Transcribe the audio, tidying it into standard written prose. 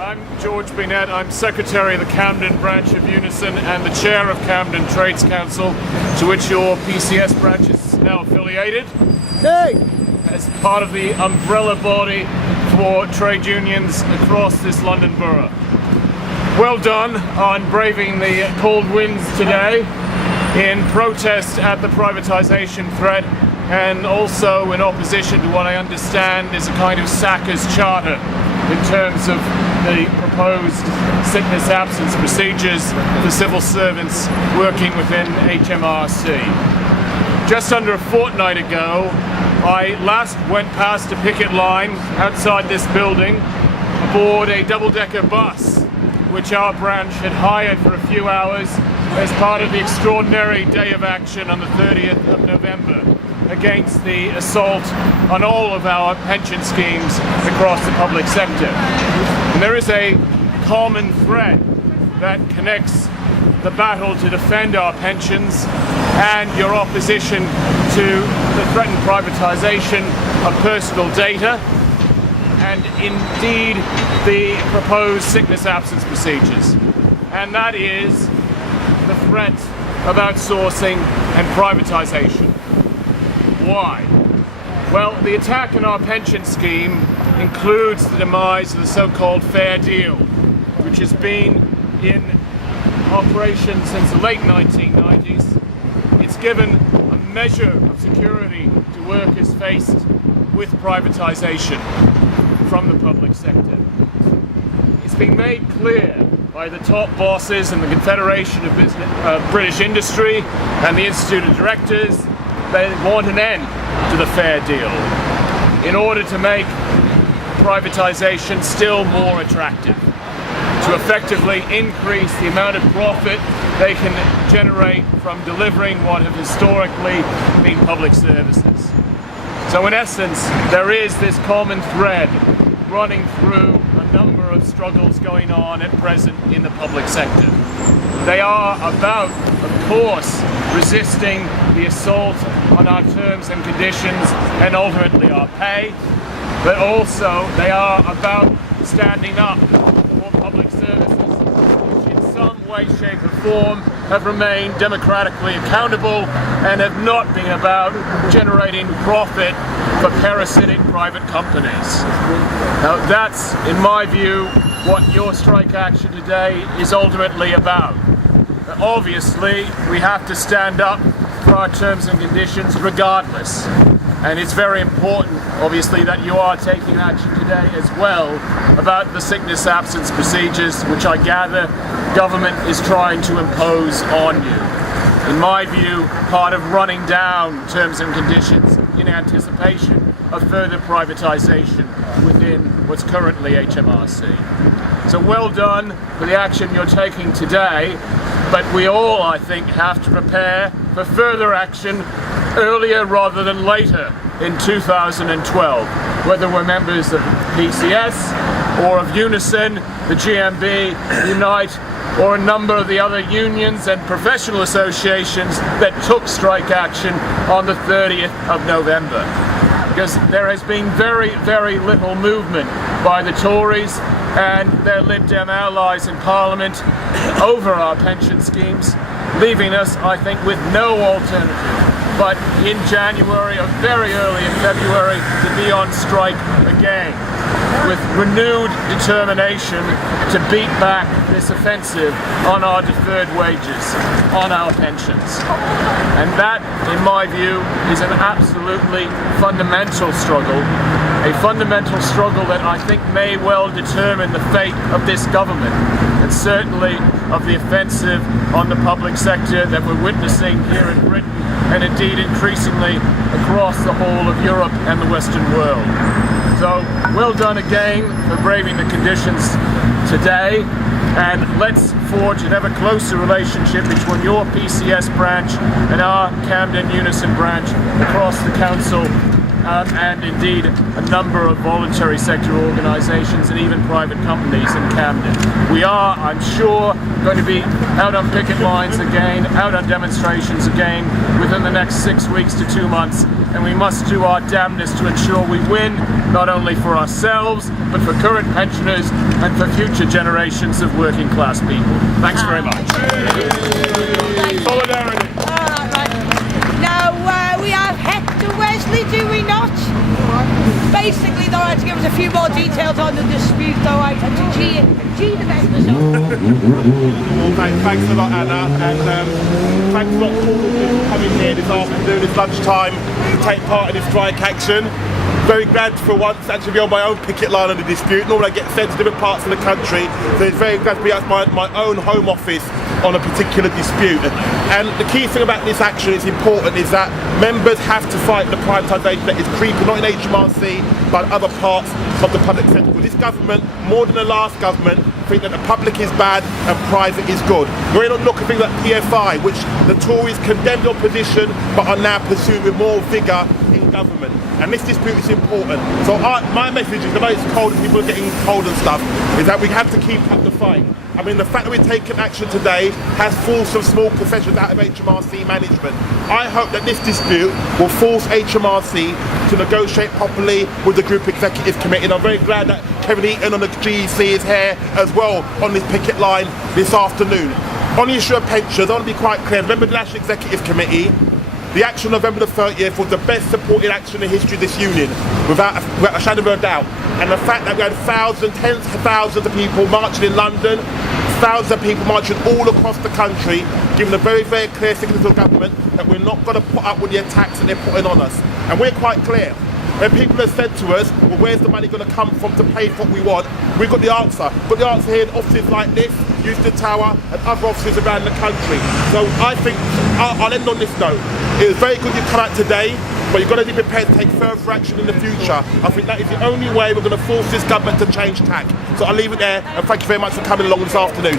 I'm George Binette. I'm Secretary of the Camden branch of Unison and the Chair of Camden Trades Council, to which your PCS branch is now affiliated. Hey! As part of the umbrella body for trade unions across this London borough. Well done on braving the cold winds today in protest at the privatisation threat, and also in opposition to what I understand is a kind of Sacker's charter in terms of the proposed sickness absence procedures for civil servants working within HMRC. Just under a fortnight ago, I last went past a picket line outside this building aboard a double-decker bus which our branch had hired for a few hours as part of the extraordinary day of action on the 30th of November against the assault on all of our pension schemes across the public sector. And there is a common thread that connects the battle to defend our pensions and your opposition to the threatened privatisation of personal data, and indeed the proposed sickness absence procedures. And that is the threat of outsourcing and privatisation. Why? Well, the attack on our pension scheme includes the demise of the so-called fair deal, which has been in operation since the late 1990s. It's given a measure of security to workers faced with privatisation from the public sector. It's been made clear by the top bosses in the Confederation of British Industry and the Institute of Directors they want an end to the fair deal in order to make privatisation still more attractive, to effectively increase the amount of profit they can generate from delivering what have historically been public services. So in essence, there is this common thread running through a number of struggles going on at present in the public sector. They are about, of course, resisting the assault on our terms and conditions and ultimately our pay, but also they are about standing up for public services which in some way, shape or form have remained democratically accountable and have not been about generating profit for parasitic private companies. Now that's, in my view, what your strike action today is ultimately about. Obviously, we have to stand up for our terms and conditions regardless. And it's very important, obviously, that you are taking action today as well about the sickness absence procedures, which I gather government is trying to impose on you. In my view, part of running down terms and conditions in anticipation of further privatisation within what's currently HMRC. So well done for the action you're taking today, but we all, I think, have to prepare for further action earlier rather than later in 2012, whether we're members of PCS or of Unison, the GMB, Unite, or a number of the other unions and professional associations that took strike action on the 30th of November. Because there has been very, very little movement by the Tories and their Lib Dem allies in Parliament over our pension schemes, leaving us, I think, with no alternative but in January or very early in February to be on strike again, with renewed determination to beat back this offensive on our deferred wages, on our pensions. And that, in my view, is an absolutely fundamental struggle, a fundamental struggle that I think may well determine the fate of this government, and certainly of the offensive on the public sector that we're witnessing here in Britain, and indeed increasingly across the whole of Europe and the Western world. So well done again for braving the conditions today, and let's forge an ever closer relationship between your PCS branch and our Camden Unison branch across the council, and indeed a number of voluntary sector organisations and even private companies in Camden. We are, I'm sure, going to be out on picket lines again, out on demonstrations again within the next 6 weeks to 2 months, and we must do our damnedest to ensure we win, not only for ourselves, but for current pensioners and for future generations of working class people. Thanks very much. Solidarity. Now we have Hector Wesley, do we not? Basically, though, I had to give us a few more details on the dispute, though. I had to G the business up. Well, thanks a lot, Anna, and thanks a lot for coming here this afternoon, this lunchtime, to take part in this strike action. Very glad for once to actually be on my own picket line on the dispute. Normally I get sent to different parts of the country, so it's very glad to be at my own home office on a particular dispute. And the key thing about this action is important is that members have to fight the privatisation that is creeping, not in HMRC, but other parts of the public sector. This government, more than the last government, think that the public is bad and private is good. We're not looking at things like PFI, which the Tories condemned opposition, but are now pursuing with more vigour in government. And this dispute is important. So my message is, I know it's cold and people are getting cold and stuff, is that we have to keep up the fight. I mean, the fact that we're taking action today has forced some small concessions out of HMRC management. I hope that this dispute will force HMRC to negotiate properly with the Group Executive Committee, and I'm very glad that Kevin Eaton on the GEC is here as well on this picket line this afternoon. On the issue of pensions, I want to be quite clear. Remember the National Executive Committee? The action on November the 30th was the best supported action in the history of this union, without a shadow of a doubt. And the fact that we had thousands, tens of thousands of people marching in London, thousands of people marching all across the country, giving a very, very clear signal to the government that we're not going to put up with the attacks that they're putting on us. And we're quite clear. When people have said to us, well, where's the money going to come from to pay for what we want? We've got the answer. We've got the answer here in offices like this, Euston Tower, and other offices around the country. So I think, I'll end on this note. It was very good you come out today, but you've got to be prepared to take further action in the future. I think that is the only way we're going to force this government to change tack. So I'll leave it there, and thank you very much for coming along this afternoon.